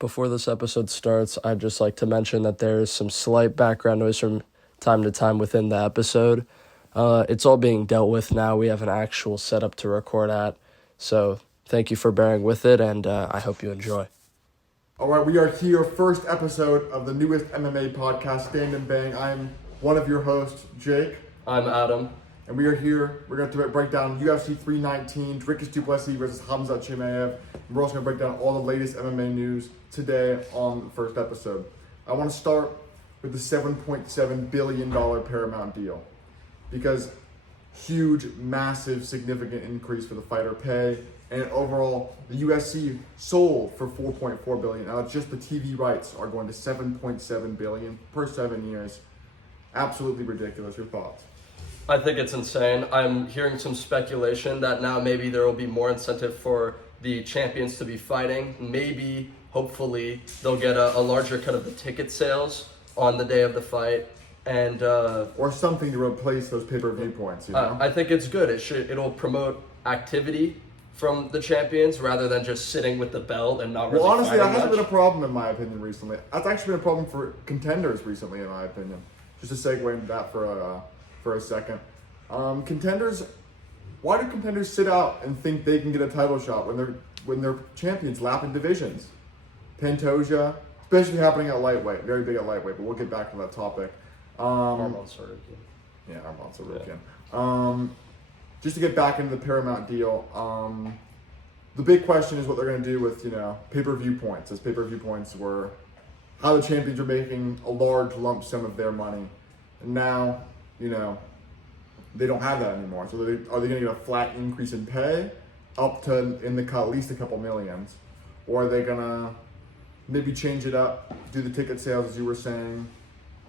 Before this episode starts, I'd just like to mention that there is some slight background noise from time to time within the episode. It's all being dealt with now. We have an actual setup to record at. So thank you for bearing with it, and I hope you enjoy. All right, we are here, first episode of the newest MMA podcast, Stand and Bang. I'm one of your hosts, Jake. I'm Adam. And we are here, we're going to break down UFC 319, Dricus du Plessis versus Khamzat Chimaev. And we're also going to break down all the latest MMA news today on the first episode. I want to start with the $7.7 billion Paramount deal. Because huge, massive, significant increase for the fighter pay. And overall, the UFC sold for $4.4 billion. Now, just the TV rights are going to $7.7 billion per 7 years. Absolutely ridiculous. Your thoughts? I think it's insane. I'm hearing some speculation that now maybe there will be more incentive for the champions to be fighting. Maybe, hopefully, they'll get a larger cut of the ticket sales on the day of the fight. And or something to replace those pay-per-view points, you know? I think it's good. It'll promote activity from the champions rather than just sitting with the belt and not really Well, honestly, that fighting hasn't much. been a problem in my opinion recently. That's actually been a problem for contenders recently, in my opinion. Just to segue into that for a second. Contenders, why do contenders sit out and think they can get a title shot when they're champions lapping divisions? Pantoja, especially happening at lightweight, very big at lightweight, but we'll get back to that topic. Armand Sarukian. Just to get back into the Paramount deal, the big question is what they're going to do with, pay-per-view points, as pay-per-view points were how the champions are making a large lump sum of their money. And now, they don't have that anymore. So are they going to get a flat increase in pay up to at least a couple millions? Or are they going to maybe change it up, do the ticket sales as you were saying?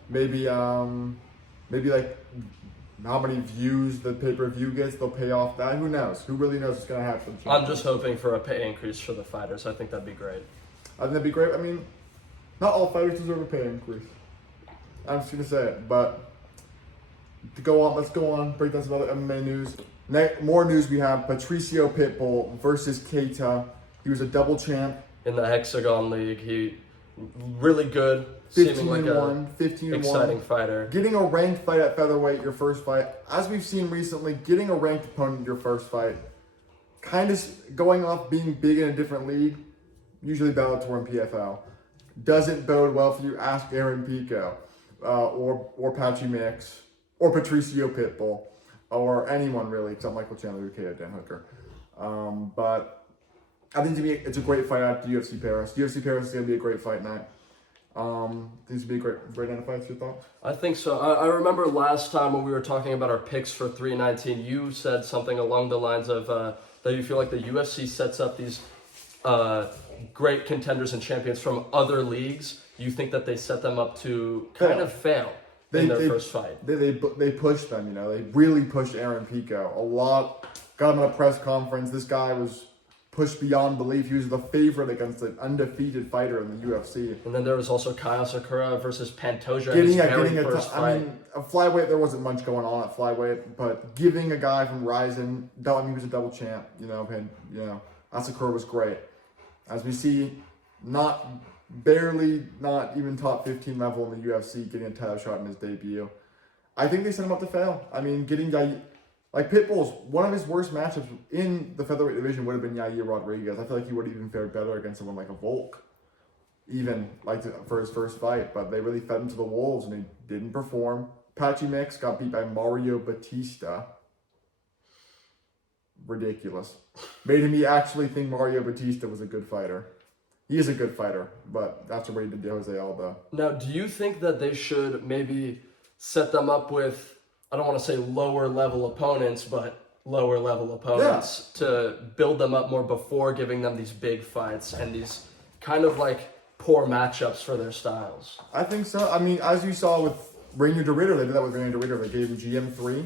Maybe like how many views the pay-per-view gets, they'll pay off that. Who knows? Who really knows what's going to happen? I'm just hoping for a pay increase for the fighters. I think that'd be great. I think that'd be great. I mean, not all fighters deserve a pay increase. I'm just going to say it. But let's go on. Break down some other MMA news. More news we have. Patricio Pitbull versus Keita. He was a double champ. In the Hexagon League, he really good. 15-1, 15-1. Exciting fighter. Getting a ranked fight at featherweight, your first fight. As we've seen recently, getting a ranked opponent in your first fight, kind of going off being big in a different league, usually Bellator and PFL, doesn't bode well for you. Ask Aaron Pico, or Patchy Mix, or Patricio Pitbull, or anyone really, except Michael Chandler, KO Dan Hooker. But I think to me, it's a great fight at the UFC Paris. UFC Paris is going to be a great fight night. These would be a great night of fights. Your thoughts? I think so. I remember last time when we were talking about our picks for 319, you said something along the lines of that you feel like the UFC sets up these great contenders and champions from other leagues. You think that they set them up to kind of fail in their first fight. They pushed them, They really pushed Aaron Pico a lot. Got him at a press conference. This guy was pushed beyond belief. He was the favorite against an undefeated fighter in the UFC. And then there was also Kyle Sakura versus Pantoja. I mean, a flyweight, there wasn't much going on at flyweight, but giving a guy from Ryzen, he was a double champ, Sakura was great. As we see, not even top 15 level in the UFC, getting a title shot in his debut. I think they set him up to fail. I mean, like Pitbull's, one of his worst matchups in the featherweight division would have been Yair Rodriguez. I feel like he would have even fared better against someone like a Volk, for his first fight. But they really fed him to the wolves, and he didn't perform. Patchy Mix got beat by Mario Batista. Ridiculous. Made me actually think Mario Batista was a good fighter. He is a good fighter, but after what he did to Jose Aldo. Now, do you think that they should maybe set them up with, I don't want to say lower level opponents, but lower level opponents to build them up more before giving them these big fights and these kind of like poor matchups for their styles? I think so. I mean, as you saw with Rainier de Ritter, they did that with Rainier de Ritter. They gave him GM3.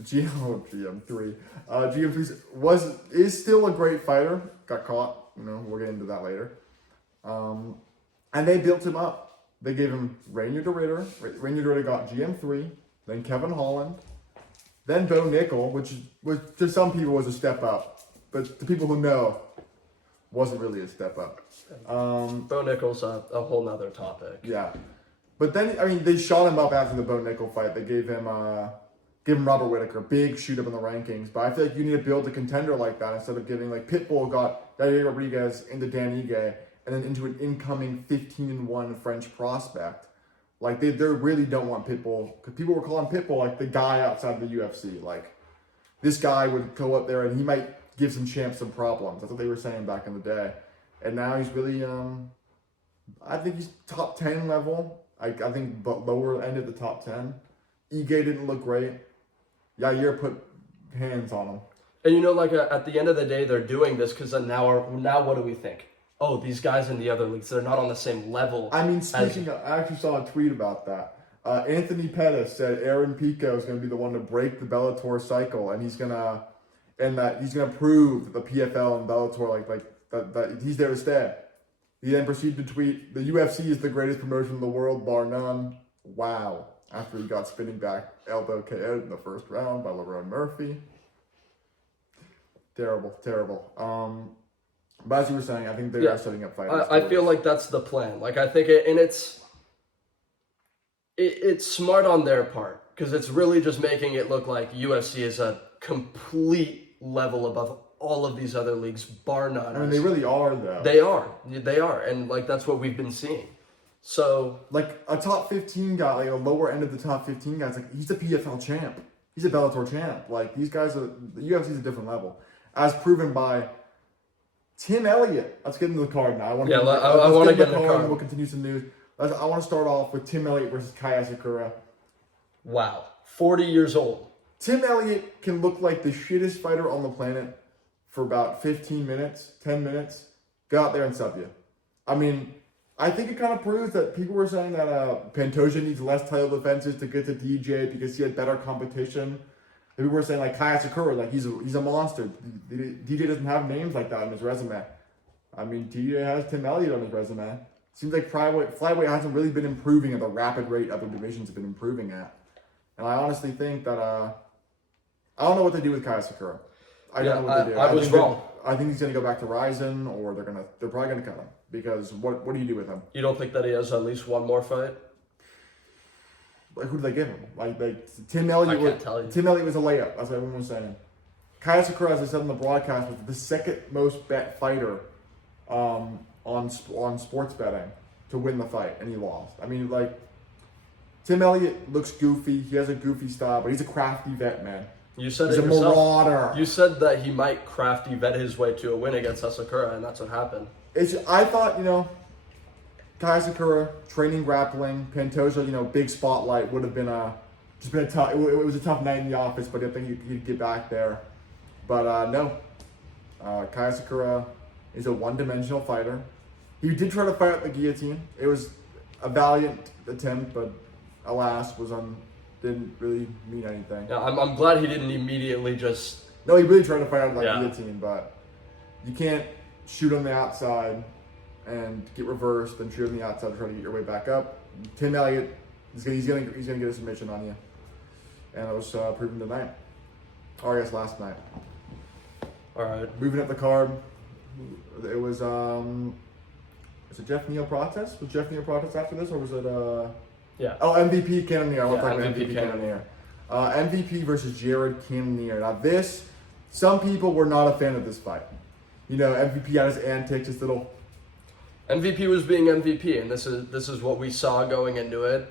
GM3. GM3 is still a great fighter. Got caught. We'll get into that later. And they built him up. They gave him Rainier de Ritter. Rainier de Ritter got GM3. Then Kevin Holland, then Bo Nickel, which to some people was a step up, but the people who know, wasn't really a step up. Bo Nickel's a whole nother topic. Yeah. But then, I mean, they shot him up after the Bo Nickel fight. They gave him Robert Whittaker, big shoot up in the rankings. But I feel like you need to build a contender like that instead of giving, like, Pitbull got Yair Rodriguez into Dan Ige and then into an incoming 15-1 French prospect. Like, they really don't want Pitbull, because people were calling Pitbull, like, the guy outside the UFC. Like, this guy would go up there and he might give some champs some problems. That's what they were saying back in the day. And now he's really, I think he's top 10 level. I think but lower end of the top 10. Ige didn't look great. Yair put hands on him. And you know, like at the end of the day, they're doing this because now what do we think? Oh, these guys in the other leagues, they're not on the same level. I mean, I actually saw a tweet about that. Anthony Pettis said Aaron Pico is going to be the one to break the Bellator cycle, and he's gonna prove that the PFL and Bellator that he's there to stay. He then proceeded to tweet, "The UFC is the greatest promotion in the world, bar none." Wow. After he got spinning back elbow KO'd in the first round by Lerone Murphy. Terrible. But as you were saying, I think they are setting up fighters. I feel like that's the plan. Like, I think it's smart on their part because it's really just making it look like UFC is a complete level above all of these other leagues, bar none. I mean, they really are, though. They are, and like that's what we've been seeing. So, like a top 15 guy, like a lower end of the top 15 guys, like he's a PFL champ, he's a Bellator champ. Like these guys the UFC is a different level, as proven by Tim Elliott. Let's get into the card now. I want to get into the card. We'll continue some news. I want to start off with Tim Elliott versus Kaya Sakura. Wow, 40 years old. Tim Elliott can look like the shittest fighter on the planet for about 15 minutes, 10 minutes. Go out there and sub you. I mean, I think it kind of proves that people were saying that Pantoja needs less title defenses to get to DJ because he had better competition. And people were saying like Kaya Sakura, like he's a monster. DJ doesn't have names like that on his resume. I mean, DJ has Tim Elliott on his resume. Seems like flyweight hasn't really been improving at the rapid rate other divisions have been improving at. And I honestly think that I don't know what they do with Kaya Sakura. I don't know what they do. I was wrong. I think he's gonna go back to Ryzen, or they're probably gonna cut him because what do you do with him? You don't think that he has at least one more fight? Like who do they give him? Like Tim Elliott. I can't tell you. Tim Elliott was a layup. That's what everyone was saying. Kaya Sakura, as I said on the broadcast, was the second most bet fighter on sports betting to win the fight, and he lost. I mean, like Tim Elliott looks goofy. He has a goofy style, but he's a crafty vet, man. You said he's it a yourself. Marauder. You said that he might crafty vet his way to a win against Sakura, and that's what happened. I thought, Kaya Sakura, training grappling, Pantoja, big spotlight would have been just been a tough. It was a tough night in the office, but I think he'd get back there. But no, Kaya Sakura is a one-dimensional fighter. He did try to fight at the guillotine. It was a valiant attempt, but alas, didn't really mean anything. Yeah, I'm glad he didn't immediately just. No, he really tried to fight out of that guillotine, but you can't shoot on the outside and get reversed, then shoot on the outside to try to get your way back up. Tim Elliott, he's gonna get a submission on you, and it was proven tonight, or I guess last night. All right. Moving up the card, it was it Jeff Neal Protest? Was Jeff Neal Protest after this, or was it Yeah. Oh, MVP Cannonier. I want to talk about MVP MVP Cannonier. MVP versus Jared Cannonier. Now this, some people were not a fan of this fight. MVP had his antics, his little. MVP was being MVP, and this is what we saw going into it.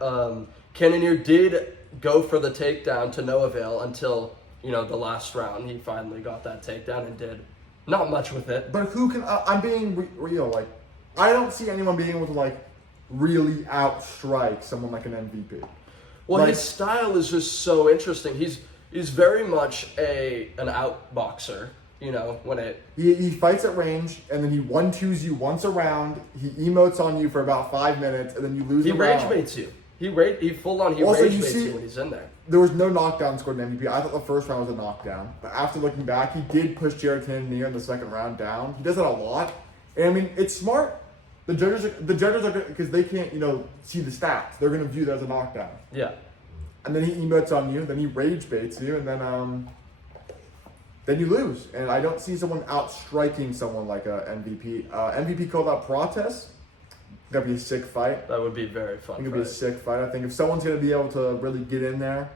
Cannonier did go for the takedown to no avail until the last round. He finally got that takedown and did not much with it. But who can? I'm being real. Like, I don't see anyone being able to really outstrike someone like an MVP. Well, his style is just so interesting. He's very much an out boxer. When he fights at range, and then he 1-2s you once a round. He emotes on you for about 5 minutes, and then you lose. He rage baits you. He full on rage baits you when he's in there. There was no knockdown scored in MVP. I thought the first round was a knockdown, but after looking back, he did push Jared Cannonier in the second round down. He does that a lot, and I mean it's smart. The judges are because they can't see the stats. They're gonna view that as a knockdown. Yeah. And then he emotes on you. Then he rage baits you, and then then you lose. And I don't see someone outstriking someone like a MVP. MVP called out Protest. That'd be a sick fight. That would be very fun. I think it'd be a sick fight. I think if someone's going to be able to really get in there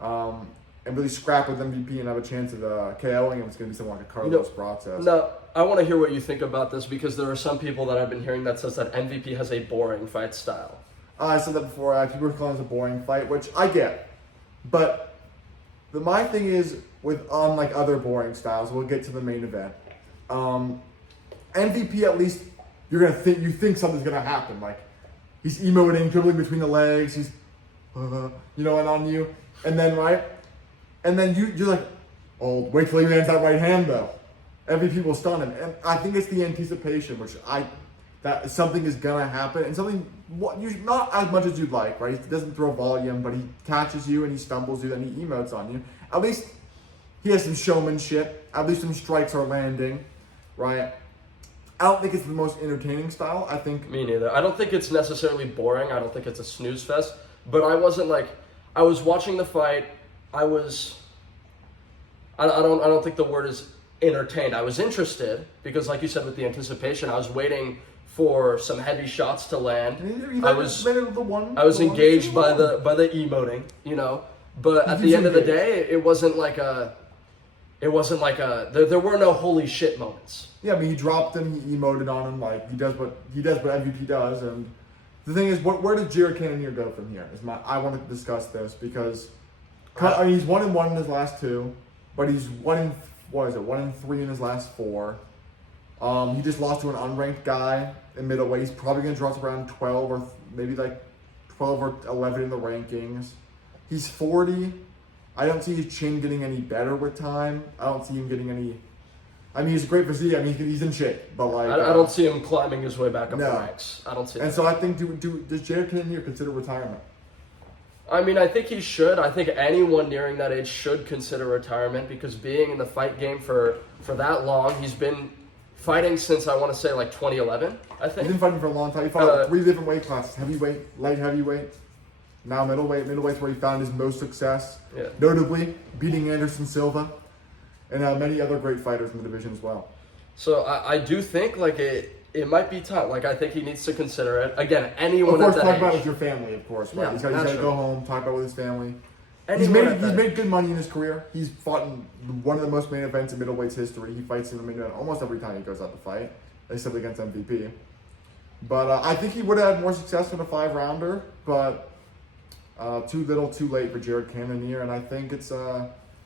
and really scrap with MVP and have a chance of KOing him, it's going to be someone like a Carlos Protest. Now, I want to hear what you think about this because there are some people that I've been hearing that says that MVP has a boring fight style. I said that before. People were calling it a boring fight, which I get. But my thing is, with unlike other boring styles, we'll get to the main event. MVP, at least, you think something's gonna happen. Like he's emoting, dribbling between the legs. He's, and on you, and then you're like, oh, wait till he lands that right hand though. MVP will stun him, and I think it's the anticipation, that something is gonna happen, and something not as much as you'd like, right? He doesn't throw volume, but he catches you and he stumbles you, and he emotes on you. At least he has some showmanship. At least some strikes are landing, right? I don't think it's the most entertaining style. I think me neither. I don't think it's necessarily boring. I don't think it's a snooze fest. But I wasn't like, I was watching the fight. I don't think the word is entertained. I was interested because, like you said, with the anticipation, I was waiting for some heavy shots to land. I was engaged by the emoting, But at the end of the day, it wasn't like there were no holy shit moments. Yeah, I mean, he dropped him, he emoted on him, like he does what MVP does, and the thing is, where does Jared Cannonier go from here? I wanted to discuss this because he's 1-1 in his last 2, but he's 1-3 in his last 4. He just lost to an unranked guy in middleweight. He's probably gonna drop around 12 or maybe like 12 or 11 in the rankings. He's 40. I don't see his chin getting any better with time. I don't see him getting any. I mean, he's a great physique. I mean, he's in shape, but like I don't see him climbing his way back up the ranks. I don't see. And so I think, does Jared Cannonier consider retirement? I mean, I think he should. I think anyone nearing that age should consider retirement because being in the fight game for that long, he's been fighting since I want to say like 2011. I think he's been fighting for a long time. He fought 3 different weight classes: heavyweight, light heavyweight. Now middleweight. Middleweight's where he found his most success. Yeah. Notably, beating Anderson Silva and many other great fighters in the division as well. So I do think like it might be time. Like I think he needs to consider it. Again, anyone of course, at that talk age. about it with your family, of course, right? Yeah, he's got to go home, talk about it with his family. He's Anyone made good money in his career. He's fought in one of the most main events in middleweight's history. He fights in the main event almost every time he goes out to fight, except against MVP. But I think he would have had more success in a 5-rounder, but too little, too late for Jared Cannonier, and I think it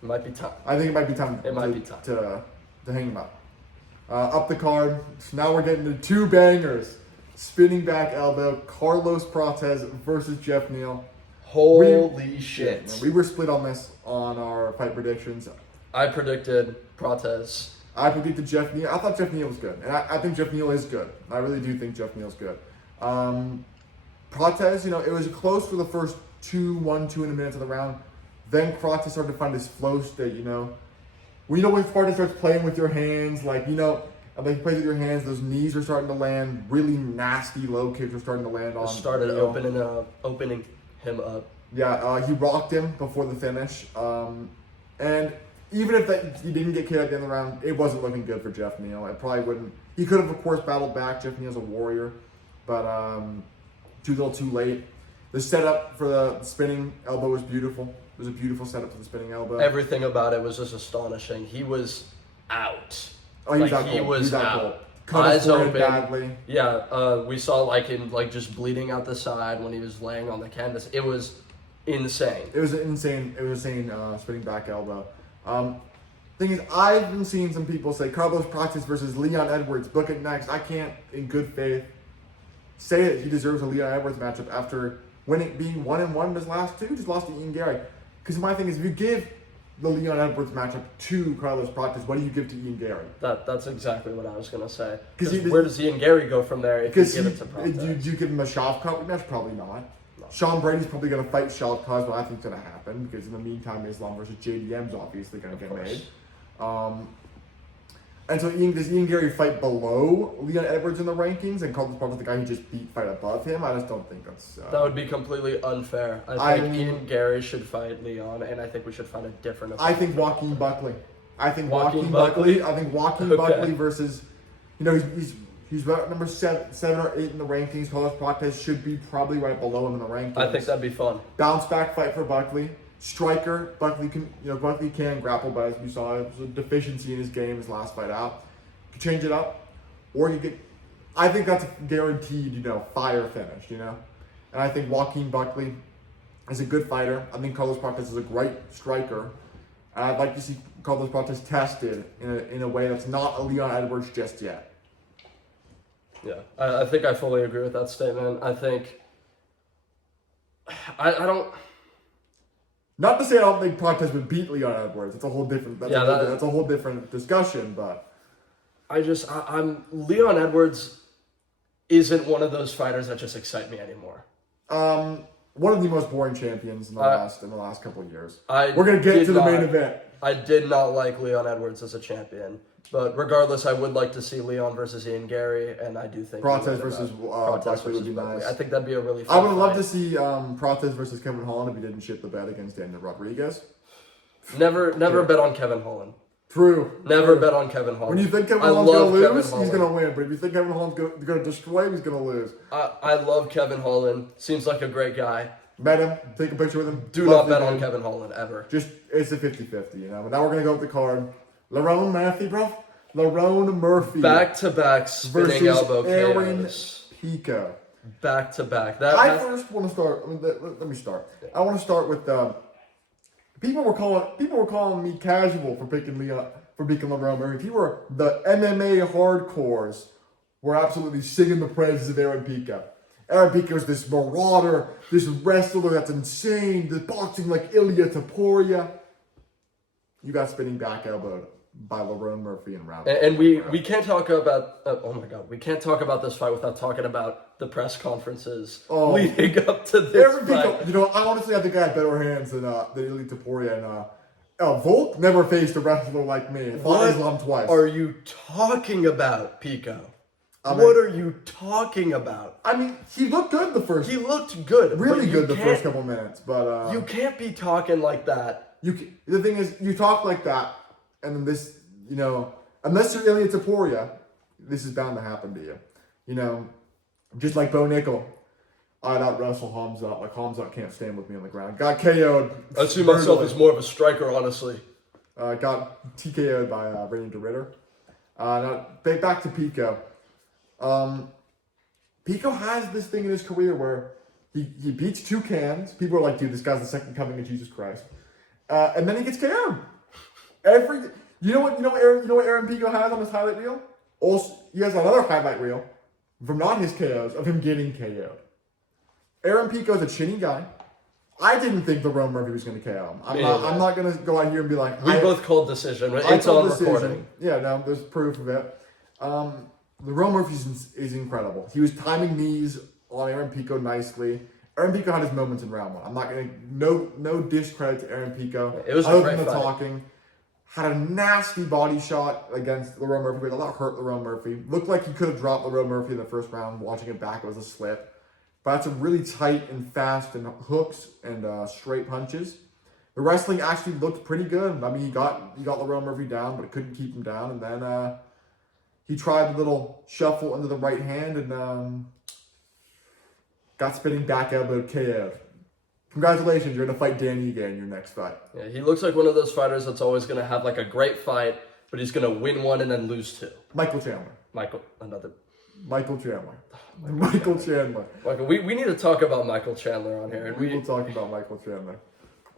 might be time. I think it might be time. To hang him up. Up the card. Now we're getting to 2 bangers. Spinning back elbow. Carlos Protest versus Jeff Neal. Holy shit! Yeah, we were split on this on our fight predictions. I predicted Protest. I predicted Jeff Neal. I thought Jeff Neal was good, and I think Jeff Neal is good. I really do think Jeff Neal's good. Protest, it was close for the first 1-2 in a minute of the round. Then Protest started to find his flow state, when Protest starts playing with your hands, like he plays with your hands, those knees are starting to land, really nasty low kicks are starting to land on. Started opening him up. Yeah, he rocked him before the finish. And even if he didn't get KO'd at the end of the round, it wasn't looking good for Jeff Neal. It probably wouldn't. He could have, of course, battled back. Jeff Neal's a warrior, but too little, too late. The setup for the spinning elbow was beautiful. It was a beautiful setup for the spinning elbow. Everything about it was just astonishing. He was out. Oh, he was out. Eyes open. Badly. Yeah, we saw him just bleeding out the side when he was laying on the canvas. It was insane. It was insane spinning back elbow. Thing is, I've been seeing some people say Carlos Protest versus Leon Edwards. Book it next. I can't, in good faith, say that he deserves a Leon Edwards matchup after being 1-1 in his last 2. Just lost to Ian Gary. Because my thing is, if you give the Leon Edwards matchup to Carlos Protest, what do you give to Ian Gary? That's exactly what I was going to say. Where does Ian Gary go from there if you give it to Protest? Do you give him a Shavkat match? Probably not. No. Sean Brady's probably going to fight Shavkat, but I think it's going to happen because in the meantime, Islam versus JDM's obviously going to get made. And so does Ian Gary fight below Leon Edwards in the rankings and Carlos Protest the guy who just beat fight above him? I just don't think that's... that would be completely unfair. I think Ian Gary should fight Leon, and I think we should find a different opponent. I think Joaquin Buckley. I think Joaquin Joaquin Buckley? Buckley. I think Joaquin Okay. Buckley versus, he's about number seven or 8 in the rankings. Carlos Prates should be probably right below him in the rankings. I think that'd be fun. Bounce back fight for Buckley. Striker, Buckley can grapple, but as we saw, it was a deficiency in his game his last fight out. You can change it up, or you get. I think that's a guaranteed, fire finish, And I think Joaquin Buckley is a good fighter. I think Carlos Prates is a great striker, and I'd like to see Carlos Prates tested in a way that's not a Leon Edwards just yet. Yeah, I think I fully agree with that statement. I think I don't. Not to say I don't think Prates would beat Leon Edwards. It's a whole different. That's a whole different discussion. But I'm Leon Edwards isn't one of those fighters that just excite me anymore. One of the most boring champions in the last couple of years. We're gonna get to the main event. I did not like Leon Edwards as a champion, but regardless, I would like to see Leon versus Ian Gary, and I do think Prates versus Buckley would be nice. I think that'd be a really fun I would love fight. to see Prates versus Kevin Holland if he didn't shit the bed against Daniel Rodriguez. Never bet on Kevin Holland. True. Never bet on Kevin Holland. When you think Kevin Holland's going to lose, he's going to win. But if you think Kevin Holland's going to destroy him, he's going to lose. I love Kevin Holland. Seems like a great guy. Met him. Take a picture with him. Do not bet on Kevin Holland, ever. It's a 50-50, But now we're going to go with the card. Lerone Murphy, bro. Lerone Murphy. Back-to-back spinning elbow Aaron KOs. Pico. Back-to-back. I first want to start. Let me start. I want to start with people were calling me casual for picking Lerone Murphy. People were the MMA hardcores were absolutely singing the praises of Aaron Pico. Aaron Pico is this marauder, this wrestler that's insane, this boxing like Ilya Taporia. You got spinning back elbowed by Lerone Murphy in round. And we can't talk about oh my god, we can't talk about this fight without talking about the press conferences leading up to this Aaron fight. Pico, I think I had better hands than Ilya Taporia and Volk never faced a wrestler like me. Fought Islam twice. Are you talking about, Pico? What are you talking about? I mean, he looked good the first. He looked good, really good the first couple minutes, but you can't be talking like that. The thing is, you talk like that, and then this, unless you're Ilya Taporia, this is bound to happen to you. Just like Bo Nickel, I'd out wrestle Khamzat. Like Khamzat can't stand with me on the ground. Got KO'd. I see myself as more of a striker, honestly. Got TKO'd by Randy Ritter. Now back to Pico. Pico has this thing in his career where he beats two cans. People are like, dude, this guy's the second coming of Jesus Christ. And then he gets KO'd. You know what Aaron Pico has on his highlight reel? Also, he has another highlight reel from not his KOs of him getting KO'd. Aaron Pico is a chinny guy. I didn't think Lerone Murphy was going to KO him. I'm not going to go out here and be like... We both called decision. It's on recording. Yeah, no, there's proof of it. Lerone Murphy is incredible. He was timing knees on Aaron Pico nicely. Aaron Pico had his moments in round one. I'm not going to... No discredit to Aaron Pico. It was a great fight. Talking. Had a nasty body shot against Lerone Murphy, but that hurt Lerone Murphy. Looked like he could have dropped Lerone Murphy in the first round. Watching it back, it was a slip. But that's a really tight and fast and hooks and straight punches. The wrestling actually looked pretty good. I mean, he got Lerone Murphy down, but it couldn't keep him down. And then he tried a little shuffle into the right hand and got spinning back elbow KO'd. Congratulations, you're going to fight Danny again in your next fight. Yeah, he looks like one of those fighters that's always going to have like a great fight, but he's going to win one and then lose two. Michael Chandler. Michael Chandler. Michael, we need to talk about Michael Chandler on here. And we will talk about Michael Chandler.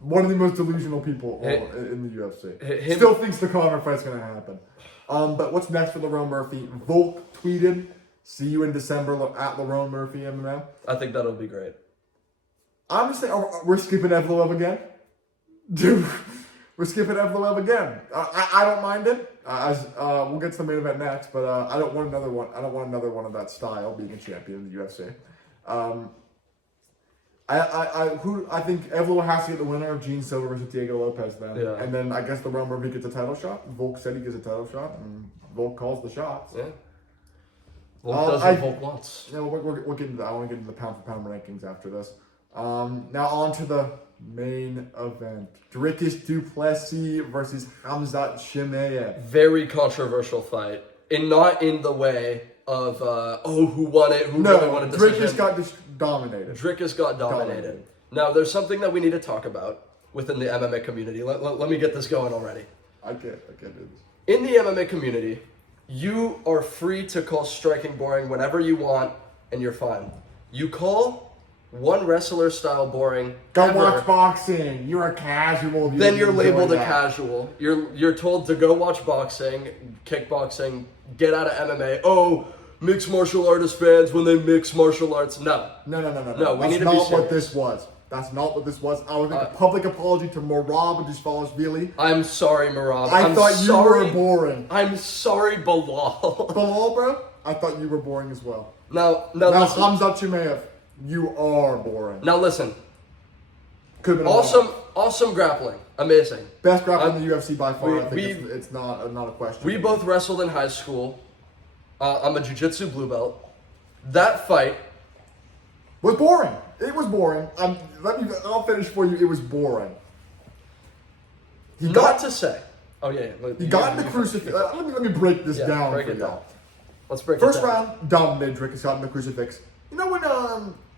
One of the most delusional people in the UFC. Still thinks the Conor fight's going to happen. But what's next for Lerone Murphy? Volk tweeted, see you in December at Lerone Murphy MMA. I think that'll be great. I'm just saying, we're skipping Evloev again? Dude, we're skipping Evloev again. I don't mind it. We'll get to the main event next, but I don't want another one. I don't want another one of that style, being a champion in the UFC. I think Evloev has to get the winner of Gene Silva versus Diego Lopez then. Yeah. And then I guess Lerone Murphy gets a title shot. Volk said he gets a title shot, and Volk calls the shots. Yeah. Volk does what Volk wants. Yeah, we'll get into that. I want to get into the pound for pound rankings after this. Now on to the main event. Dricus du Plessis versus Khamzat Chimaev. Very controversial fight. And not in the way of, who won it, who really won a decision. Dricus got dominated. Dricus got dominated. Now, there's something that we need to talk about within the MMA community. Let me get this going already. I can't do this. In the MMA community, you are free to call striking boring whenever you want, and you're fine. You call one wrestler style boring. Go watch boxing. You're a casual. Then you're labeled a casual. You're told to go watch boxing, kickboxing, get out of MMA. Oh, mixed martial artist fans when they mix martial arts. No. No. We need to be serious. That's not what this was. That's not what this was. I would make a public apology to Merab Dusvalovishvili. I'm sorry, Merab. I thought you were boring. I'm sorry, Bilal. Bilal, bro, I thought you were boring as well. Now listen. Khamzat Chimaev, you are boring. Now listen. Could have been awesome grappling. Amazing. Best grappling in the UFC by far. I think it's not a question. We both wrestled in high school. I'm a jiu-jitsu blue belt. That fight was boring. It was boring. I'll finish for you. It was boring. He got in the crucifix. Let me break this down break for it y'all. down. Let's break it down. First round, dominated Dricus, got in the crucifix. You know when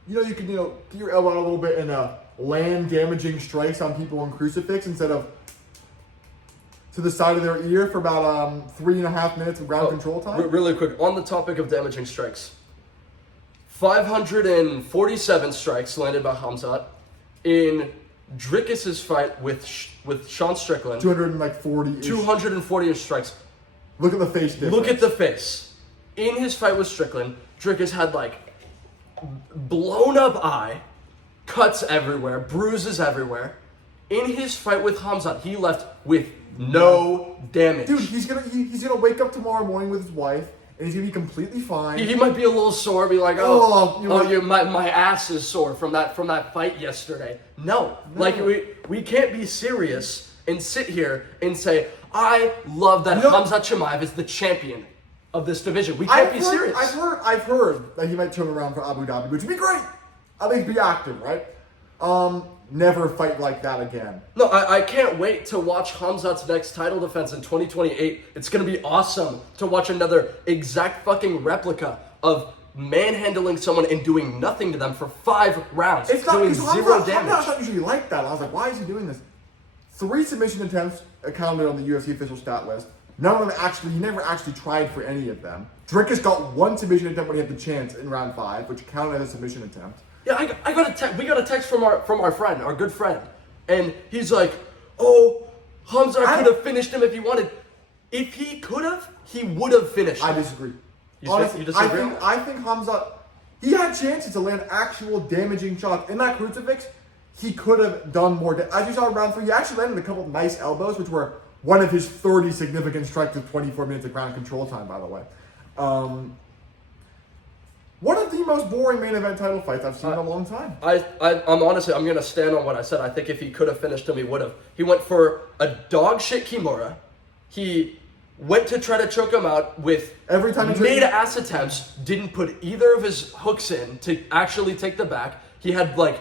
you can get your elbow out a little bit and land damaging strikes on people in crucifix instead of to the side of their ear for about 3.5 minutes of ground control time. Really quick, on the topic of damaging strikes. 547 strikes landed by Khamzat in Dricus's fight with Sean Strickland. 240. 240 strikes. Look at the face difference. Look at the face. In his fight with Strickland, Dricus had blown up eye, cuts everywhere, bruises everywhere. In his fight with Khamzat, he left with no damage. Dude, he's gonna wake up tomorrow morning with his wife. And he's gonna be completely fine. He might be a little sore, be like, my ass is sore from that fight yesterday. No. We can't be serious and sit here and say, I love that Khamzat Chimaev is the champion of this division. We can't be serious. I've heard that he might turn around for Abu Dhabi, which would be great. At least be active, right? Never fight like that again. No, I can't wait to watch Khamzat's next title defense in 2028. It's going to be awesome to watch another exact fucking replica of manhandling someone and doing nothing to them for 5 rounds. It's not doing zero damage. Khamzat's not usually like that. I was like, why is he doing this? 3 submission attempts accounted on the UFC official stat list. None of them he never actually tried for any of them. Dricus got 1 submission attempt when he had the chance in round 5, which counted as a submission attempt. Yeah, I got a text. We got a text from our friend, our good friend, and he's like, "Oh, Khamzat could have finished him if he wanted. If he could have, he would have finished." I disagree. Honestly, you disagree? I think Khamzat, he had chances to land actual damaging shots in that crucifix. He could have done more. As you saw in round 3, he actually landed a couple of nice elbows, which were one of his 30 significant strikes with 24 minutes of ground control time, by the way. One of the most boring main event title fights I've seen in a long time. I'm honestly, I'm going to stand on what I said. I think if he could have finished him, he would have. He went for a dog shit Kimura. He went to try to choke him out with every time he made ass attempts, didn't put either of his hooks in to actually take the back. He had 1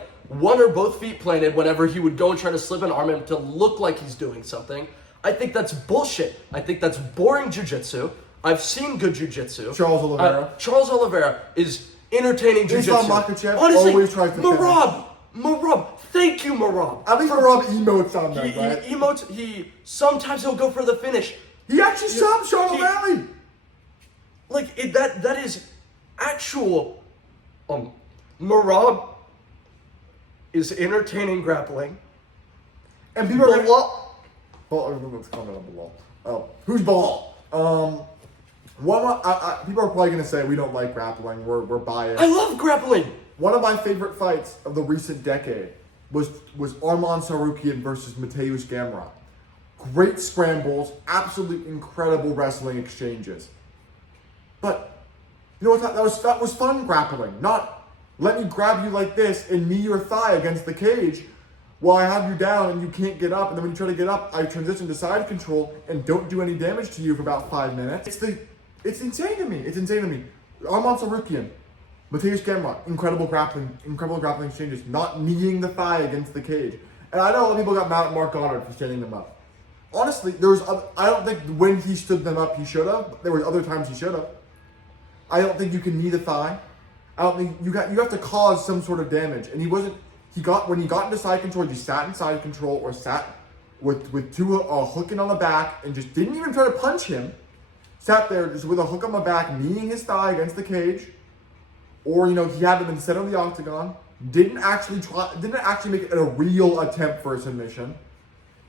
or both feet planted whenever he would go and try to slip an arm in to look like he's doing something. I think that's bullshit. I think that's boring jiu-jitsu. I've seen good jiu-jitsu. Charles Oliveira is entertaining jiu-jitsu. Islam Makhachev Honestly, always tries to Merab, thank you, Merab. At least Merab emotes on that, right? He emotes, sometimes he'll go for the finish. He actually stopped Sean O'Malley. That is actual, Merab is entertaining grappling. And people are let's comment on Bilal. Who's Bilal? People are probably gonna say we don't like grappling. We're biased. I love grappling. One of my favorite fights of the recent decade was Arman Sarukian versus Mateusz Gamrot. Great scrambles, absolute incredible wrestling exchanges. But you know what? That was fun grappling. Not let me grab you like this and knee your thigh against the cage while I have you down and you can't get up. And then when you try to get up, I transition to side control and don't do any damage to you for about 5 minutes. It's insane to me. Arman Sarukian, Mateusz Gamrot, incredible grappling exchanges, not kneeing the thigh against the cage. And I know a lot of people got mad at Mark Goddard for standing them up. Honestly, I don't think when he stood them up he should have. But there was other times he should have. I don't think you can knee the thigh. I don't think you have to cause some sort of damage. And when he got into side control, he sat in side control or sat with two hooking on the back and just didn't even try to punch him. Sat there just with a hook on the back, kneeing his thigh against the cage. Or, he had him instead of the octagon. Didn't actually make it a real attempt for a submission.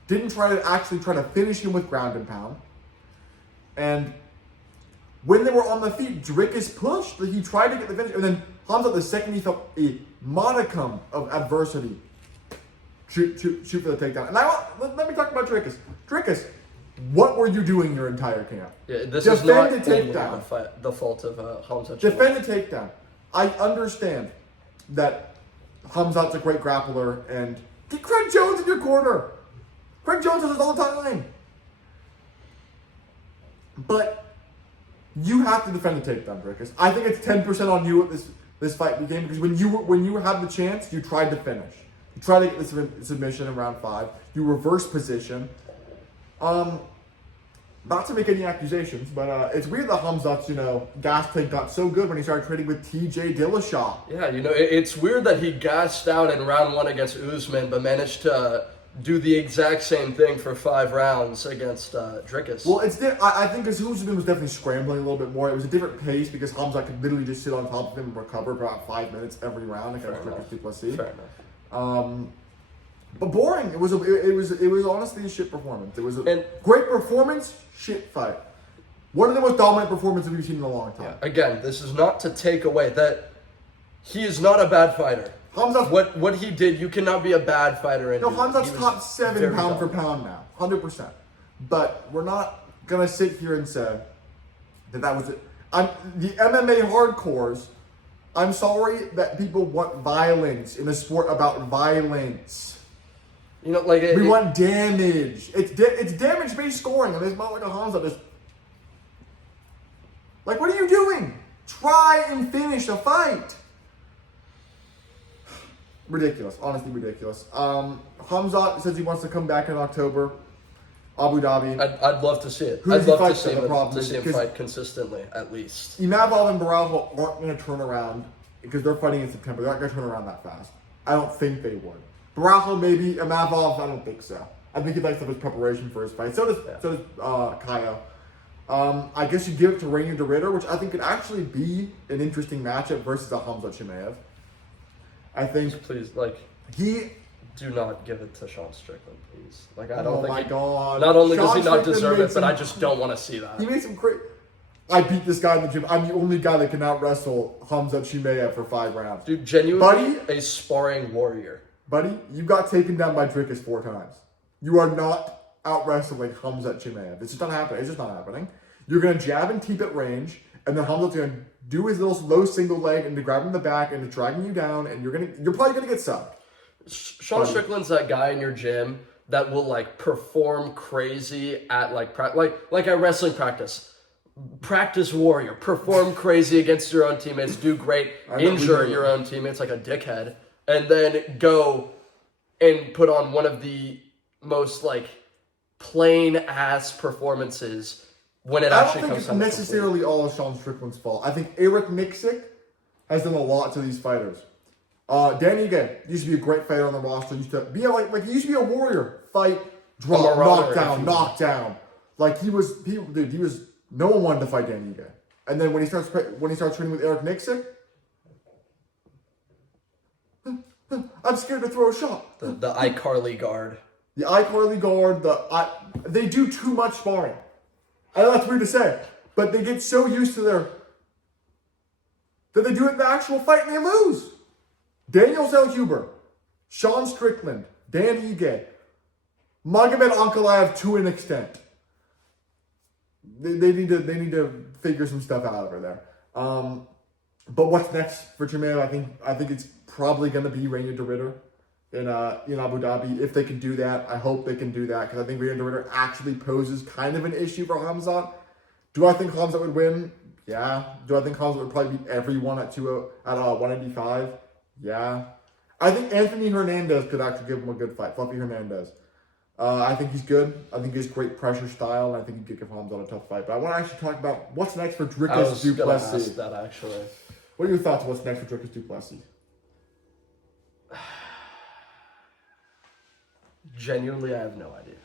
Didn't try to finish him with ground and pound. And when they were on the feet, Dricus pushed. He tried to get the finish. And then Khamzat, the second he felt a modicum of adversity, shoot for the takedown. And let me talk about Dricus. Dricus, what were you doing your entire camp? Yeah, this Defend is not the takedown. The fault of Khamzat. Defend the takedown. I understand that Khamzat's a great grappler, and get Craig Jones in your corner. Craig Jones does this all the time. But you have to defend the takedown, Dricus. I think it's 10% on you at this fight became, because when you had the chance, you tried to finish. You tried to get the submission in round 5. You reverse position. Not to make any accusations, but it's weird that Khamzat's, gas tank got so good when he started trading with TJ Dillashaw. Yeah, it's weird that he gassed out in round 1 against Usman, but managed to do the exact same thing for 5 rounds against Dricus. Well, I think because Usman was definitely scrambling a little bit more. It was a different pace because Khamzat could literally just sit on top of him and recover for about 5 minutes every round against Dricus Duplessis. Fair enough. But boring. It was honestly a shit performance. It was a great performance, shit fight. One of the most dominant performances we've seen in a long time. Yeah. Again, this is not to take away that he is not a bad fighter. What he did, you cannot be a bad fighter. Khamzat's top 7 pound for pound now, 100%. But we're not gonna sit here and say that was it. The MMA hardcores. I'm sorry that people want violence in a sport about violence. We want damage. It's damage-based scoring, and it's not like a Khamzat just. What are you doing? Try and finish a fight. Ridiculous, honestly ridiculous. Khamzat says he wants to come back in October, Abu Dhabi. I'd love to see it. Who I'd does he love fight to see him fight consistently, at least. Imavov and Baralho aren't going to turn around because they're fighting in September. They're not going to turn around that fast. I don't think they would. Baralho maybe, Imavov, I don't think so. I think he likes to have his preparation for his fight. So does Kaya. I guess you give it to Rainier DeRitter, which I think could actually be an interesting matchup versus a Khamzat Chimaev. I think. Please, do not give it to Sean Strickland, please. I don't think. Oh my God! Not only does he not deserve it, but I just don't want to see that. He made some great. I beat this guy in the gym. I'm the only guy that can out wrestle Khamzat Chimaev for 5 rounds. Dude, genuinely a sparring warrior. Buddy, you got taken down by Dricus 4 times. You are not out wrestling Khamzat Chimaev. It's just not happening. It's just not happening. You're gonna jab and keep at range, and then Khamzat's gonna do his little low single leg and to grab him in the back and to dragging you down, and you're probably gonna get subbed. Sean Strickland's that guy in your gym that will perform crazy at like at wrestling practice. Practice warrior, perform crazy against your own teammates, do great, injure your own teammates like a dickhead, and then go and put on one of the most plain ass performances when it actually comes. I don't think it's necessarily all of Sean Strickland's fault. I think Eric Nixick has done a lot to these fighters. Dan Ige used to be a great fighter on the roster. Used to be he used to be a warrior. Fight, drop, knock down. He was. No one wanted to fight Dan Ige. And then when he starts training with Eric Nixick, I'm scared to throw a shot. The iCarly guard. The iCarly guard. They do too much sparring. I know that's weird to say, but they get so used to that they do it in the actual fight and they lose. Daniel Zellhuber, Sean Strickland, Dan Ige, Magomed Ankalaev to an extent. They need to figure some stuff out over there. But what's next for Chimaev? I think it's probably going to be Rainier DeRitter in Abu Dhabi. If they can do that, I hope they can do that because I think Rainier DeRitter actually poses kind of an issue for Khamzat. Do I think Khamzat would win? Yeah. Do I think Khamzat would probably beat everyone at 185? Yeah. I think Anthony Hernandez could actually give him a good fight. Fluffy Hernandez. I think he's good. I think he's great pressure style, and I think he could give Khamzat a tough fight. But I want to actually talk about what's next for Dricus I was going to Duplessis. ask that, actually. What are your thoughts on what's next for Dricus Duplessis? Genuinely, I have no idea.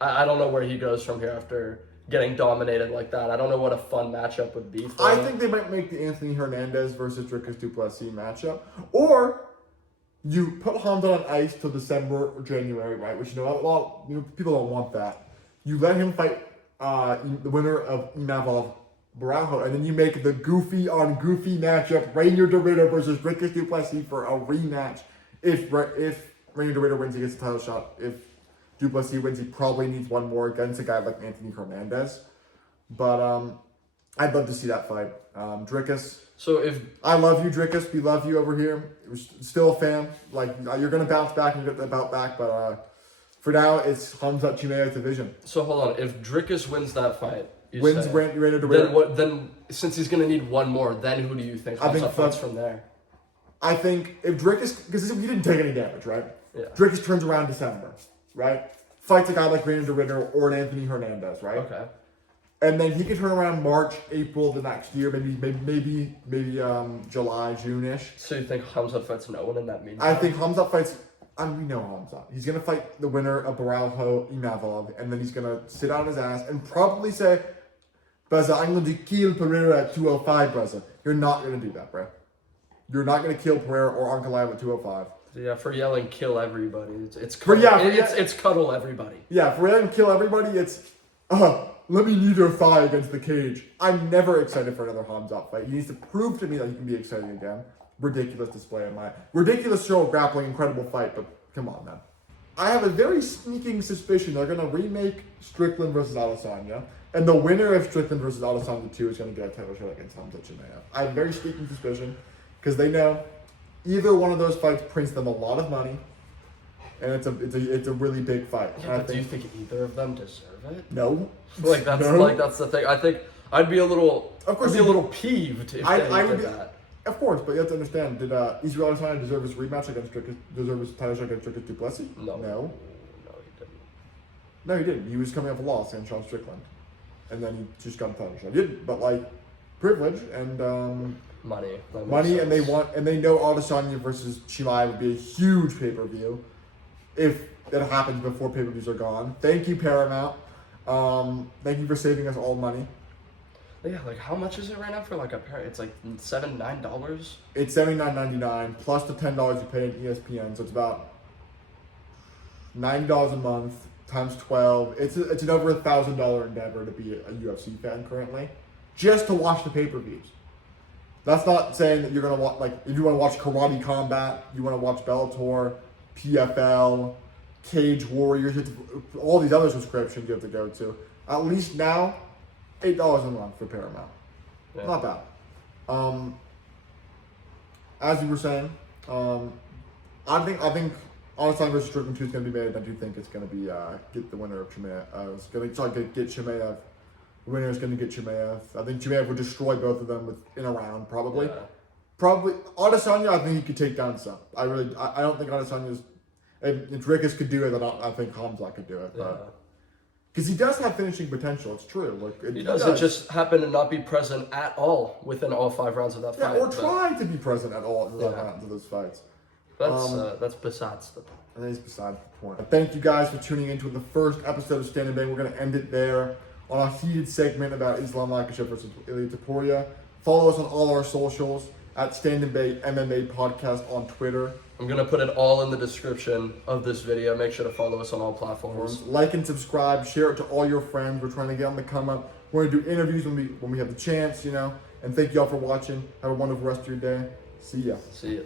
I don't know where he goes from here after getting dominated like that. I don't know what a fun matchup would be for him. I think they might make the Anthony Hernandez versus Dricus Duplessis matchup. Or you put Khamzat on ice till December or January, right? Which people don't want that. You let him fight the winner of Imavov Barajo, and then you make the goofy on goofy matchup, Rainier DeRitter versus Dricus Duplessis for a rematch. If Rainier DeRitter wins, he gets a title shot. If Duplessis wins, he probably needs one more against a guy like Anthony Hernandez. But I'd love to see that fight. Dricus. So if I love you, Dricus. We love you over here. We're still a fan. Like, you're gonna bounce back and get the bout back, but for now it's Khamzat Chimaev's division. So hold on. If Dricus wins that fight, Wins Rainier DeRitter. Then since he's gonna need one more, then who do you think I think Khamzat fights from there? I think if Dricus, because he didn't take any damage, right? Yeah. Dricus turns around December, right? Fights a guy like Rainier DeRitter or an Anthony Hernandez, right? Okay. And then he could turn around March, April the next year, maybe July, June-ish. So you think Khamzat fights no one in that meantime? I think Khamzat fights. We know Khamzat. He's gonna fight the winner of Barajo Imavov, and then he's gonna sit on his ass and probably say, "Brother, I'm going to kill Pereira at 205, brother." You're not gonna do that, bro. You're not gonna kill Pereira or Ankalaev at 205. Yeah, for yelling "kill everybody," it's cuddle everybody. Yeah, for him to kill everybody, it's let me neither fight against the cage. I'm never excited for another Khamzat fight. He needs to prove to me that he can be exciting again. Ridiculous display of my ridiculous show of grappling, incredible fight, but come on, man. I have a very sneaking suspicion they're gonna remake Strickland versus Adesanya, and the winner of Strickland versus Adesanya 2 is gonna get a title shot against Khamzat Chimaev. I have a very sneaking suspicion because they know either one of those fights prints them a lot of money, and it's a really big fight. Yeah, but do you think either of them deserve it? No. That's the thing. I think I'd be a little peeved if I they would did be, that. Of course, but you have to understand, did Israel Adesanya deserve his rematch against Dricus, deserve his title shot against Dricus Duplessis? No. No. No, he didn't. No, he didn't. He was coming off a loss against Sean Strickland. And then he just got a title shot. He didn't, but privilege and Money, and they know Adesanya versus Chimaev would be a huge pay-per-view if it happens before pay-per-views are gone. Thank you, Paramount. Thank you for saving us all money. Yeah, how much is it right now for a pair? It's $9. It's $79.99 plus the $10 you pay in ESPN, so it's about $90 a month times 12. It's an over $1,000 endeavor to be a UFC fan currently, just to watch the pay-per-views. That's not saying that you're gonna watch if you want to watch Karate Combat, you want to watch Bellator, PFL, Cage Warriors, all these other subscriptions you have to go to. At least now, $8 a month for Paramount. Yeah. Not bad. As you were saying, I think Adesanya versus Strickland 2 is going to be made. I do think it's going to be get the winner of Chimaev. It's going to get Chimaev. The winner is going to get Chimaev. I think Chimaev would destroy both of them in a round, probably. Yeah. Probably Adesanya, I think he could take down some. I don't think Adesanya's. If Dricus could do it, then I think Khamzat could do it. Because he does have finishing potential. It's true. He does. It just happened to not be present at all within all 5 rounds of that fight. Yeah, or try to be present at all in the rounds of those fights. That's besides the point. That is besides the point. Thank you guys for tuning into the first episode of Stand&BANG. We're going to end it there on a heated segment about Islam Makhachev versus Ilia Topuria. Follow us on all our socials at Stand&BANG MMA Podcast on Twitter. I'm going to put it all in the description of this video. Make sure to follow us on all platforms. Like and subscribe. Share it to all your friends. We're trying to get on the come up. We're going to do interviews when we have the chance, And thank you all for watching. Have a wonderful rest of your day. See ya. See ya.